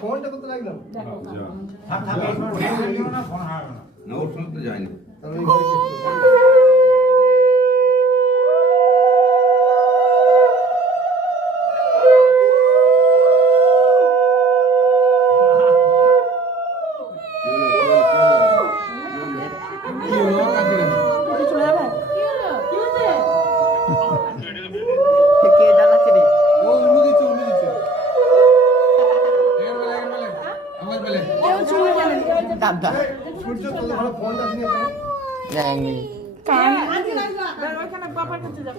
ফোনটা করতে লাগলাম না ওর সঙ্গে তো যায়নি। তাহলে এই ঘরে সূর্য তোদের ঘরে ফোনটা নিয়ে যায়নি। ওইখানে বাবার কাছে যা